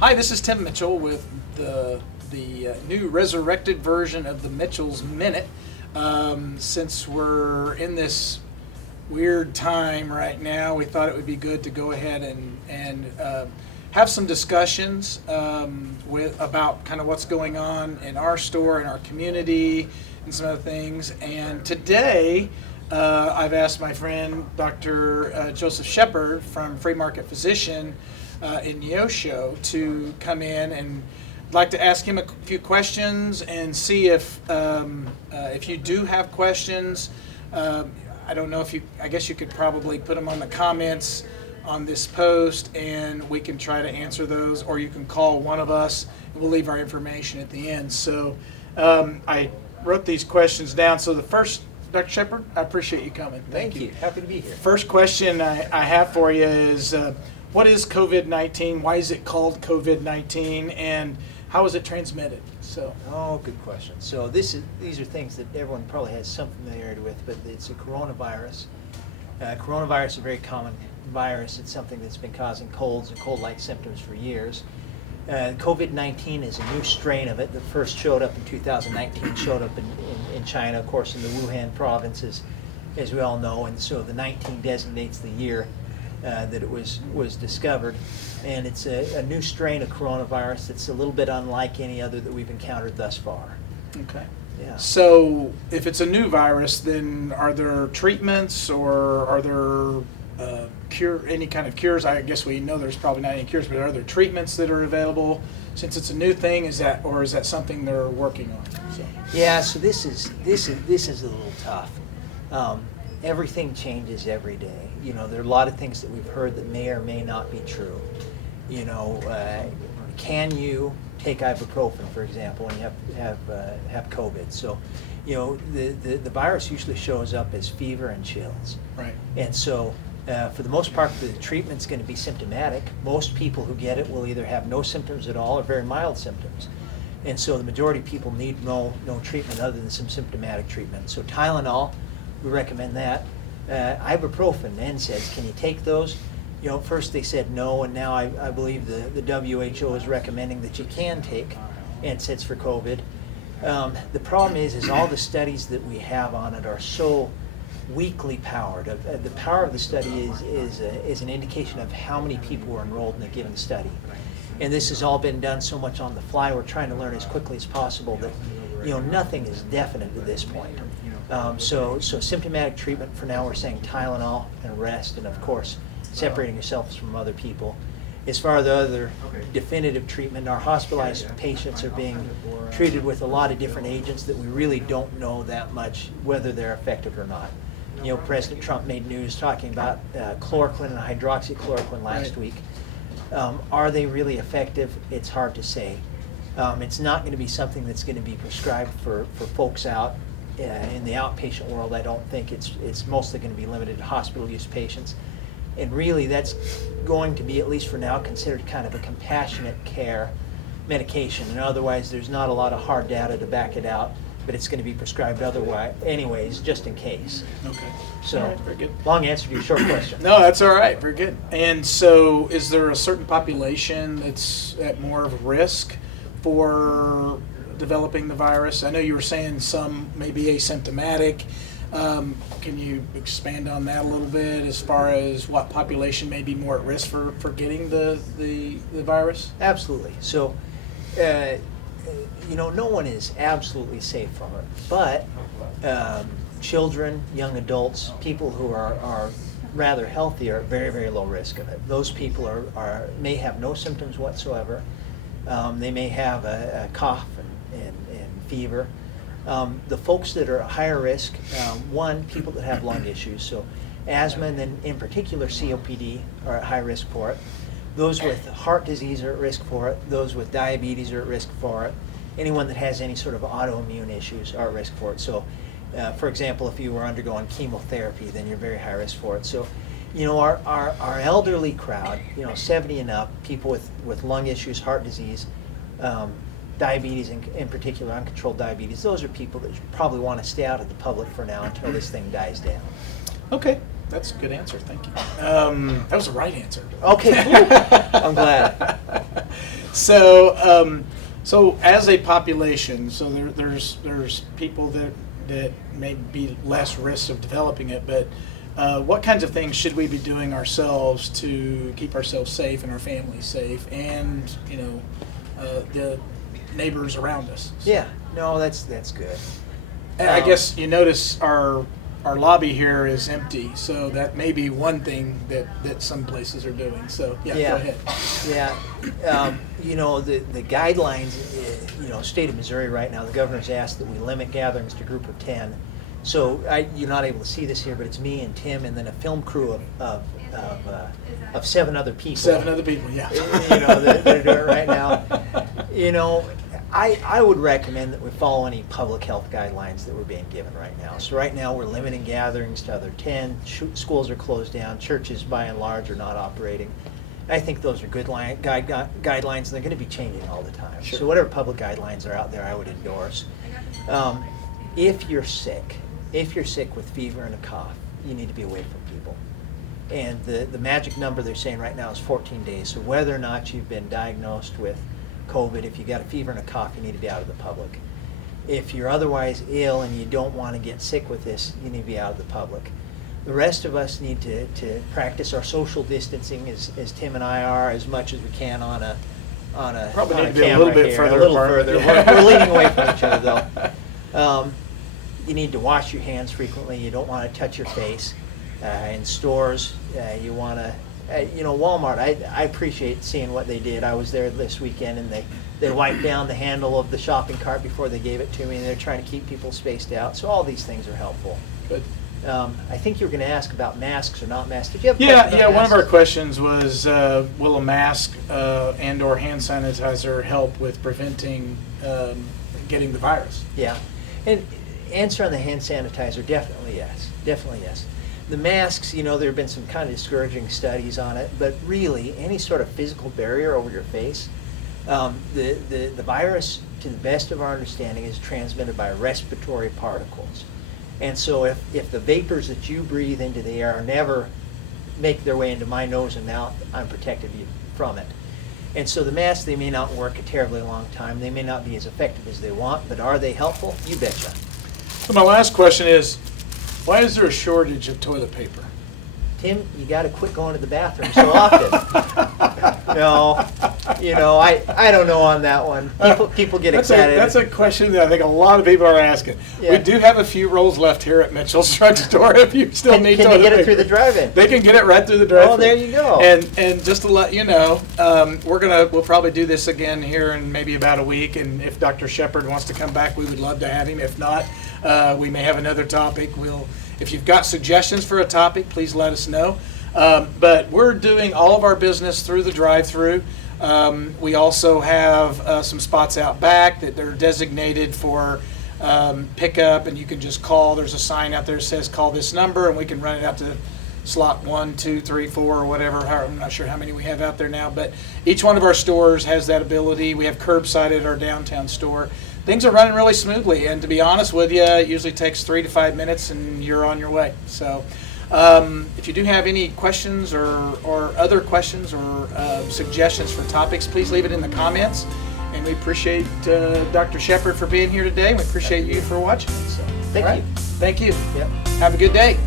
Hi, this is Tim Mitchell with the new resurrected version of the Mitchell's Minute. Since we're in this weird time right now, we thought it would be good to go ahead and have some discussions about kind of what's going on in our store, in our community, and some other things. And today, I've asked my friend Dr. Joseph Sheppard from Free Market Physician in Neosho to come in, and I'd like to ask him a few questions and see if you do have questions. I don't know if I guess you could probably put them on the comments on this post and we can try to answer those, or you can call one of us and we'll leave our information at the end. So I wrote these questions down. So the first, Dr. Sheppard, I appreciate you coming. Thank you. Happy to be here. First question I have for you is, what is COVID-19? Why is it called COVID-19? And how is it transmitted? Good question. So these are things that everyone probably has some familiarity with, but it's a coronavirus. Coronavirus is a very common virus. It's something that's been causing colds and cold-like symptoms for years. COVID-19 is a new strain of it that first showed up in 2019, showed up in China, of course, in the Wuhan province, as we all know, and so the 19 designates the year that it was discovered. And it's a new strain of coronavirus that's a little bit unlike any other that we've encountered thus far. Okay. Yeah. So if it's a new virus, then are there treatments, or are there any kind of cures? I guess we know there's probably not any cures, but are there treatments that are available since it's a new thing? Is that something they're working on? So. Yeah. So this is a little tough. Everything changes every day. You know, there are a lot of things that we've heard that may or may not be true. You know, can you take ibuprofen, for example, when you have COVID? So, you know, the virus usually shows up as fever and chills. Right. And so, for the most part, the treatment's going to be symptomatic. Most people who get it will either have no symptoms at all or very mild symptoms. And so the majority of people need no treatment other than some symptomatic treatment. So Tylenol, we recommend that. Ibuprofen, NSAIDs, can you take those? You know, first they said no, and now I believe the WHO is recommending that you can take NSAIDs for COVID. The problem is all the studies that we have on it are so weakly powered. The power of the study is an indication of how many people were enrolled in a given study. And this has all been done so much on the fly, we're trying to learn as quickly as possible that, you know, nothing is definite at this point. So symptomatic treatment for now, we're saying Tylenol and rest, and of course separating yourselves from other people. As far as the other definitive treatment, our hospitalized patients are being treated with a lot of different agents that we really don't know that much whether they're effective or not. You know, President Trump made news talking about chloroquine and hydroxychloroquine last week. Are they really effective? It's hard to say. It's not going to be something that's going to be prescribed for folks out in the outpatient world. I don't think it's mostly going to be limited to hospital use patients. And really that's going to be, at least for now, considered kind of a compassionate care medication. And otherwise there's not a lot of hard data to back it out, but it's going to be prescribed otherwise anyways, just in case. Okay. So, all right, very good. Long answer to your short question. No, that's all right. Very good. And so is there a certain population that's at more of a risk for developing the virus? I know you were saying some may be asymptomatic. Can you expand on that a little bit as far as what population may be more at risk for getting the virus? Absolutely. So, you know, no one is absolutely safe from it, but children, young adults, people who are rather healthy are at very, very low risk of it. Those people may have no symptoms whatsoever. They may have a cough and fever. The folks that are at higher risk, one, people that have lung issues, so asthma and then in particular COPD are at high risk for it. Those with heart disease are at risk for it. Those with diabetes are at risk for it. Anyone that has any sort of autoimmune issues are at risk for it. So, for example, if you were undergoing chemotherapy, then you're very high risk for it. So, you know, our elderly crowd, you know, 70 and up, people with lung issues, heart disease, diabetes in particular, uncontrolled diabetes, those are people that probably want to stay out of the public for now until this thing dies down. Okay, that's a good answer. Thank you. That was the right answer. Okay, cool. I'm glad. So as a population, so there's people that may be less risk of developing it, but what kinds of things should we be doing ourselves to keep ourselves safe and our families safe, and the neighbors around us? Yeah, no, that's good. And I guess you notice our lobby here is empty, so that may be one thing that some places are doing. So go ahead. Yeah, the guidelines, state of Missouri right now, the governor's asked that we limit gatherings to a group of 10. So you're not able to see this here, but it's me and Tim and then a film crew of 7 other people. 7 other people, yeah. They're doing it right now. I would recommend that we follow any public health guidelines that we're being given right now. So right now we're limiting gatherings to other 10. Schools are closed down. Churches, by and large, are not operating. And I think those are good guidelines, and they're going to be changing all the time. Sure. So whatever public guidelines are out there, I would endorse. If you're sick with fever and a cough, you need to be away from people. And the magic number they're saying right now is 14 days. So whether or not you've been diagnosed with COVID, if you got a fever and a cough, you need to be out of the public. If you're otherwise ill and you don't want to get sick with this, you need to be out of the public. The rest of us need to practice our social distancing as Tim and I are, as much as we can on a Probably on need a to be a camera little bit here. further a little apart. further. We're leaning away from each other though. You need to wash your hands frequently. You don't want to touch your face. In stores, you want to, Walmart, I appreciate seeing what they did. I was there this weekend and they wiped down the handle of the shopping cart before they gave it to me, and they're trying to keep people spaced out. So all these things are helpful. Good. I think you were going to ask about masks or not masks. Did you have a Yeah. question about One of our masks? questions was, will a mask and/or hand sanitizer help with preventing getting the virus? Yeah, and answer on the hand sanitizer, definitely yes. Definitely yes. The masks, there have been some kind of discouraging studies on it, but really any sort of physical barrier over your face, the virus, to the best of our understanding, is transmitted by respiratory particles. And so if the vapors that you breathe into the air never make their way into my nose and mouth, I'm protected from it. And so the masks, they may not work a terribly long time. They may not be as effective as they want, but are they helpful? You betcha. So my last question is, why is there a shortage of toilet paper? Tim, you got to quit going to the bathroom so often. No, I don't know on that one. People get excited. That's a question that I think a lot of people are asking. Yeah. We do have a few rolls left here at Mitchell's Drugstore if you still need Can toilet you get paper. it through the drive-in? They can get it right through the drive-in. Oh, there you go. And just to let you know, we'll probably do this again here in maybe about a week. And if Dr. Sheppard wants to come back, we would love to have him. If not, we may have another topic. If you've got suggestions for a topic, please let us know. But we're doing all of our business through the drive-through. We also have some spots out back that are designated for pickup, and you can just call. There's a sign out there that says call this number, and we can run it out to slot 1, 2, 3, 4, or whatever. I'm not sure how many we have out there now, but each one of our stores has that ability. We have curbside at our downtown store. Things are running really smoothly, and to be honest with you, it usually takes 3 to 5 minutes and you're on your way. So if you do have any questions or other questions or suggestions for topics, please leave it in the comments. And we appreciate Dr. Sheppard for being here today. We appreciate you for watching. So, Thank you. Thank you. Yep. Have a good day.